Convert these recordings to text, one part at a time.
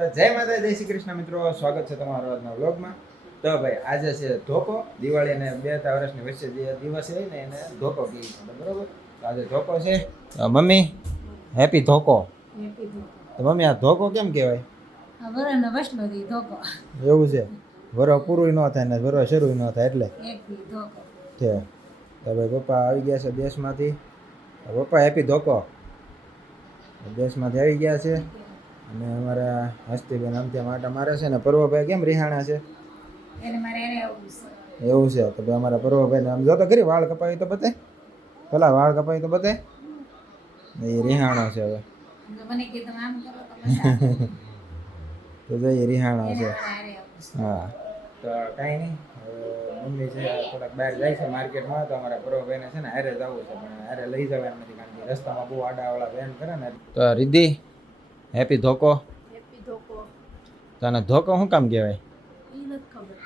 તો જય માતા જય શ્રી કૃષ્ણ મિત્રો, સ્વાગત છે તમારો આજના વ્લોગમાં. તો ભાઈ આજે છે ધોકો, દિવાળી અને 2 વર્ષની વચ્ચે જે દિવસ હોય ને એને ધોકો કહે છે, બરોબર. તો આજે ધોકો છે. મમ્મી હેપી ધોકો. તો મમ્મી આ ધોકો કેમ કહેવાય? એવું છે, વરો પૂરું ન થાય ને વરો શરૂ ન થાય એટલે છે. તો ભાઈ પપ્પા આવી ગયા છે દેશમાંથી. પપ્પા હેપી ધોકો. દેશમાંથી આવી ગયા છે અને અમારા હસ્તીબેન આમ ત્યાં આટા મારે છે ને પર્વભાઈ કેમ રિહાણા છે? એવું છે. તો ભાઈ અમારા પર્વભાઈ આમ જો તો ખરી વાળ કપાવી તો બતાય, પેલા વાળ કપાવી તો બતાય. એ રિહાણો છે હવે. તો જોઈએ રિહાણો છે. હા તો કાંઈ નહીં, મમ્મી છે થોડાક બહાર જાય છે માર્કેટમાં. તો અમારા પર્વભાઈને છે ને હારે જવું છે પણ હારે લઈ જવાનું નથી કારણ કે રસ્તામાં બહુ આડાવાળા બેન કરે ને. તો રિદ્ધિ હેપી ધોકો. તને ધોકો શું કામ કહેવાય?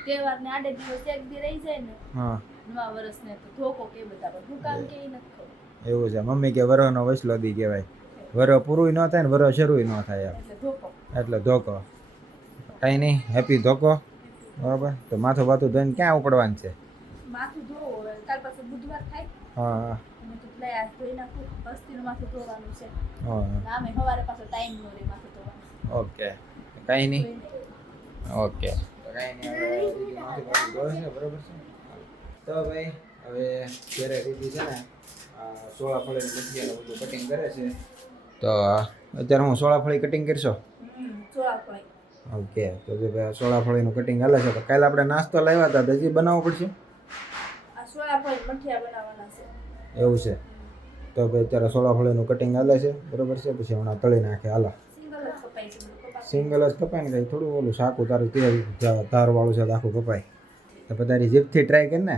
તહેવારને આડે દિવસ એક દી રહી જાય ને હા નવા વર્ષને તો ધોકો કે બધા પણ હું કામ કે ઈ નથી ખબર. એવું છે. મમ્મી કે વરોનો વસલો દી કહેવાય. વરો પૂરું ન થાય ને વરો શરૂ ન થાય એટલે ધોકો. એટલે ધોકો. કાંઈ નહીં, હેપી ધોકો. બરાબર. તો માથું બાથું ધોઈને ક્યાં ઉપડવાનું છે? માથું ધોવો હવે કાલ પાસે બુધવાર થાય. હા અને તો પ્લે આ ધોઈ નાખું. હસ્તીનું માથું ધોવાનું છે. હા નામે સવારે પાછો ટાઈમ નો રે માથું ધોવાનું. ઓકે કાંઈ નહીં. ઓકે કાંઈ નહીં, હવે માથું બાથું ધોવે છે, બરાબર છે. તો ભાઈ હવે ઘરે દીધી છે ને સોળાફળીનું મઠિયાનું બધું કટિંગ કરે છે. તો અત્યારે હું સોળાફળી કટિંગ કરશો? ચોળાફળી. ઓકે તો જો ભાઈ સોળાફળીનું કટિંગ હાલે છે. તો કાલે આપણે નાસ્તો લાવ્યા હતા, હજી બનાવવો પડશે? આ ચોળાફળી મઠિયા બનાવવાના છે. એવું છે. તો ભાઈ અત્યારે સોળાફળીનું કટિંગ હાલે છે, બરોબર છે. પછી હમણાં તળી નાખે. હાલો સિંગલ જ કપાય છે બધું. સિંગલ જ કપાય ને કંઈ થોડું ઓલું શાકું તારું ધારવાળું છે તો આખું કપાય. તો તારી જીભથી ટ્રાય કરી ને.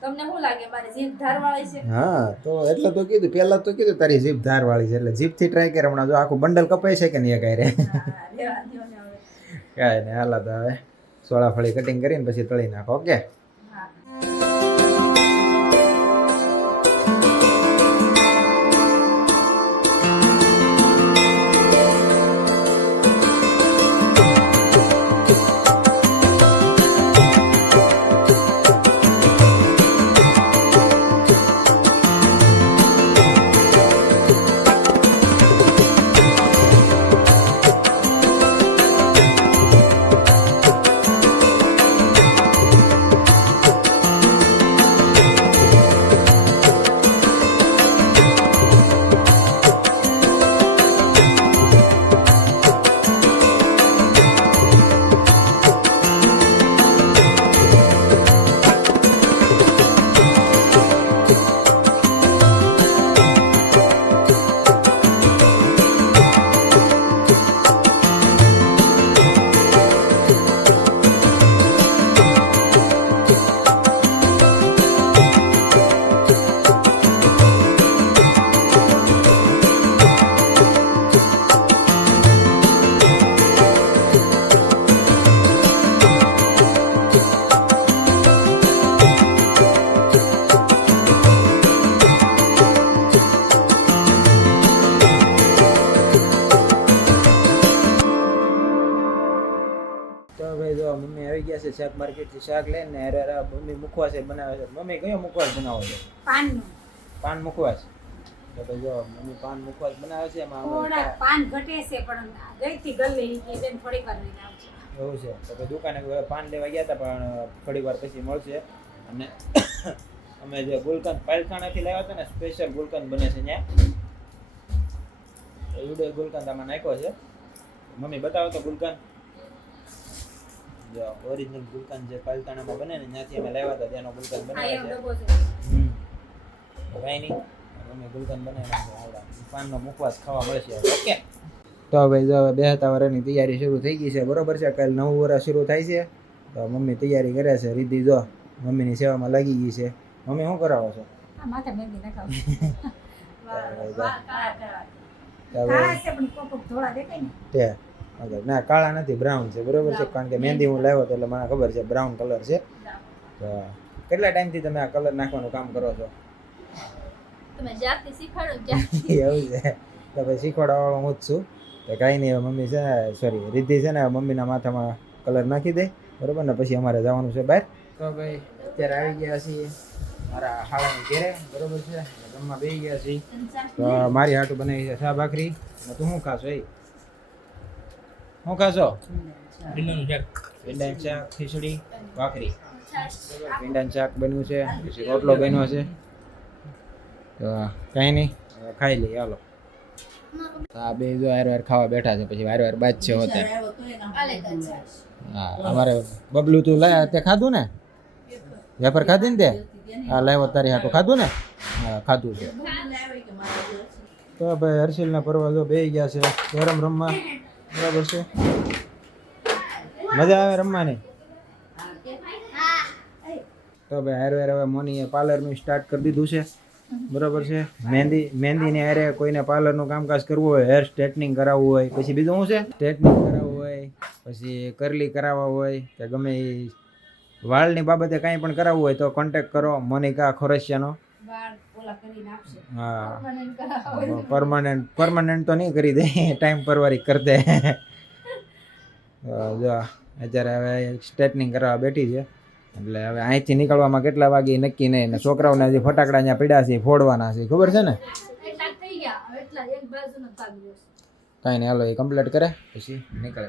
તમને શું લાગે મારી જીભ ધારવાળી છે? હા તો એટલે તો કીધું, પહેલા તો કીધું તારી જીભ ધારવાળી છે એટલે જીભથી ટ્રાય કરે. હમણાં જો આખું બંડલ કપાય છે કે નહીં કાંઈ રે? હા લેવા દ્યો ને હવે. કાંઈ નહીં, હાલા તો હવે સોળાફળી કટિંગ કરીને પછી તળી નાખો. ઓકે. હા મમ્મી આવી ગયા છે શાક માર્કેટથી શાક લઈને. અરે મમ્મી મુખવાસ બનાવે છે. મમ્મી કયો મુખવાસ બનાવો છો? પાનનું. પાન મુખવાસ. તો ભાઈ જો મમ્મી પાન મુખવાસ બનાવે છે. એમાં થોડા પાન ઘટે છે પણ ગઈથી ગલ્લી કે બેન થોડીક વાર લઈને આવજો. એવું છે. તો ભાઈ દુકાને પાન લેવા ગયા હતા પણ થોડીક વાર પછી મળશે. અને અમે જે ગુલકંદ પાલખાણાથી લાવ્યા હતા ને, સ્પેશિયલ ગુલકંદ બને છે ત્યાં. તો યુડે ગુલકંદ આમાં નાખ્યો છે. મમ્મી બતાવો તો ગુલકંદ. જો ઓરિજિનલ ગુલકંદ જે પાલતાણામાં બને ને ત્યાંથી અમે લાવ્યા હતા, ત્યાંનો ગુલકંદ બનાવે છે. કાંઈ નહીં, અમે ગુલકંદ બનાવી નાખ્યો. આવડા પાનનો મુખવાસ ખાવા મળશે. ઓકે. તો ભાઈ જો 2 વર્ષની તૈયારી શરૂ થઈ ગઈ છે, બરોબર છે. કાલે 9 વર્ષ શરૂ થાય છે. તો મમ્મી તૈયારી કરે છે. રીતિ જો મમ્મીની સેવામાં લાગી ગઈ છે. મમ્મી શું કરાવો છો? માથે મહેંદી નખાવ. ના કાળા નથી, બ્રાઉન છે, બરોબર છે. કારણ કે મહેંદી હું લાવ્યો તો એટલે મને ખબર છે બ્રાઉન કલર છે. તો કેટલા ટાઈમથી તમે આ કલર નાખવાનું કામ કરો છો? તમે જાતે શીખવાડો ત્યાંથી. એવું છે. તો ભાઈ શીખવાડવા વાળો હું જ છું. તો કાંઈ નહીં હવે મમ્મી છે સોરી રિદ્ધિ છે ને મમ્મીના માથામાં કલર નાખી દે બરોબર ને પછી અમારે જવાનું છે બહાર. તો ભાઈ અત્યારે આવી ગયા છીએ મારા હાળાની ઘેરે બરોબર છે જમવા બેસી ગયા છીએ. તો મારી હાટું બનાવી છે શા ભાખરી ને તું શું ખાશો એ શું ખાશો? ભીંડાનું શાક ખીચડી ભાખરી ભીંડાનું શાક બન્યું છે પછી રોટલો બન્યો છે. તો કાંઈ નહીં ખાઈ લઈએ હાલો. આ બે જો વાર ખાવા બેઠા છે પછી વાર બાદ છે હોતે. હા અમારે બબલું તું લાયા તે ખાધું ને વેફર ખાધી ને તે હા લાવ્યો તારી હાટું ખાધું ને હા ખાધું છે. તો ભાઈ હર્ષિલના પરવા જો બેસી ગયા છે કેરમ રમવા બરાબર છે. મજા આવે રમવાની. તો ભાઈ હારે હારે હવે મોનીએ પાર્લરનું સ્ટાર્ટ કરી દીધું છે બરાબર છે. મહેંદીને હારે કોઈને પાર્લરનું કામકાજ કરવું હોય હેર સ્ટ્રેટનિંગ કરાવવું હોય પછી બીજું શું છે સ્ટ્રેટનિંગ કરાવવું હોય પછી કરલી કરાવવા હોય કે ગમે એ વાળની બાબતે કાંઈ પણ કરાવવું હોય તો કોન્ટેક્ટ કરો મોનિકા ખોરસિયાનો. હા પરમાનન્ટ તો નહીં કરી દે ટાઈમ પરવારી કરી દે. જો અત્યારે હવે સ્ટ્રેટનિંગ કરાવવા બેઠી છે એટલે હવે અહીંથી નીકળવામાં કેટલા વાગે નક્કી નહીં ને છોકરાઓને હજી ફટાકડા અહીંયા પીડ્યા છે ફોડવાના છે ખબર છે ને. કાંઈ નહીં હાલો એ કમ્પ્લીટ કરે પછી નીકળે.